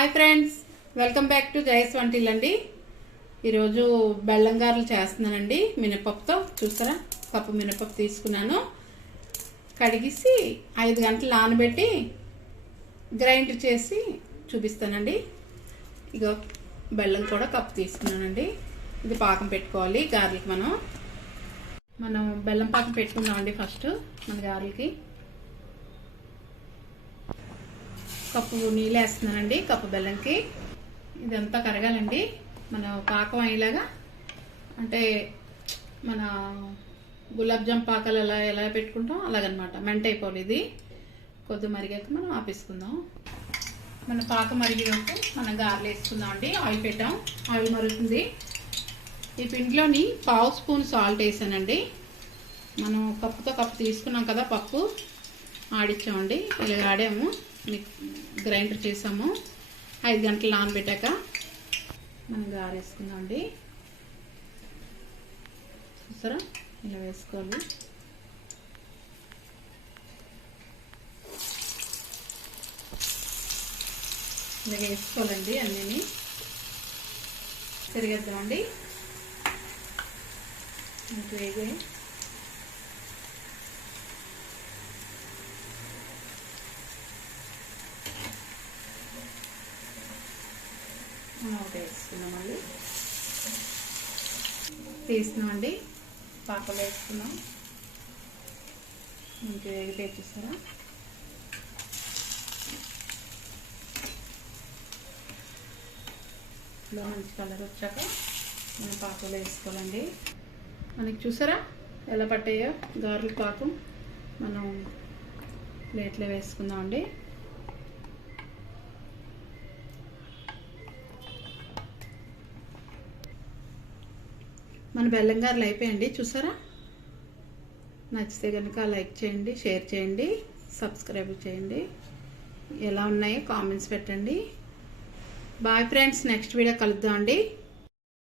Hi friends, welcome back to Jaya స్వంటిల్లు అండి. ఈరోజు బెల్లం గారెలు చేస్తున్నానండి మినపప్పుతో. చూసారా, కప్పు మినపప్పు తీసుకున్నాను. కడిగేసి 5 గంటలు నానబెట్టి గ్రైండ్ చేసి చూపిస్తానండి. ఇగో బెల్లం కూడా కప్పు తీసుకున్నానండి. ఇది పాకం పెట్టుకోవాలి గారెలకి. మనం బెల్లం పాకం పెట్టుకుందామండి. ఫస్ట్ మన గారెలకి కప్పు నీళ్ళు వేస్తున్నానండి, కప్పు బెల్లంకి. ఇదంతా కరగాలండి. మన పాకం అయ్యేలాగా, అంటే మన గులాబ్ జామ్ పాకాలు ఎలా పెట్టుకుంటాం అలాగనమాట. మెంట అయిపోవాలి. ఇది కొద్దిగా మరిగాక మనం ఆపేసుకుందాం. మన పాకం మరిగినట్టు మనం గారెలు వేసుకుందాం అండి. ఆయిల్ పెట్టాం, ఆయిల్ మరుగుతుంది. ఈ పిండిలోని 1/2 స్పూన్ సాల్ట్ వేసానండి. మనం కప్పుతో కప్పు తీసుకున్నాం కదా, పప్పు ఆడిచ్చామండి. ఇలా ఆడాము, గ్రైండర్ చేసాము. 5 గంటలు నానబెట్టాక మనం గారేసుకుందాం అండి. చూసారా, ఇలా వేసుకోవాలి. ఇలా వేసుకోవాలండి. అన్నీ తిరిగేద్దామండి. ఇంకా వేగాయి. ఒకటి వేసుకున్నాం, మళ్ళీ తీస్తున్నామండి. పాకలు వేసుకున్నాం. ఇంకా వేగితే చూసారా, ఇలా మంచి కలర్ వచ్చాక మనం పాకలు వేసుకోవాలండి. మనకి చూసారా ఎలా పట్టాయో గారెల పాకం. మనం ప్లేట్లో వేసుకుందామండి. మన బెల్లం గారెలు అయిపోయండి. చూసారా, నచ్చితే కనుక లైక్ చేయండి, షేర్ చేయండి, సబ్స్క్రైబ్ చేయండి. ఎలా ఉన్నాయో కామెంట్స్ పెట్టండి. బాయ్ ఫ్రెండ్స్, నెక్స్ట్ వీడియో కలుద్దాం అండి.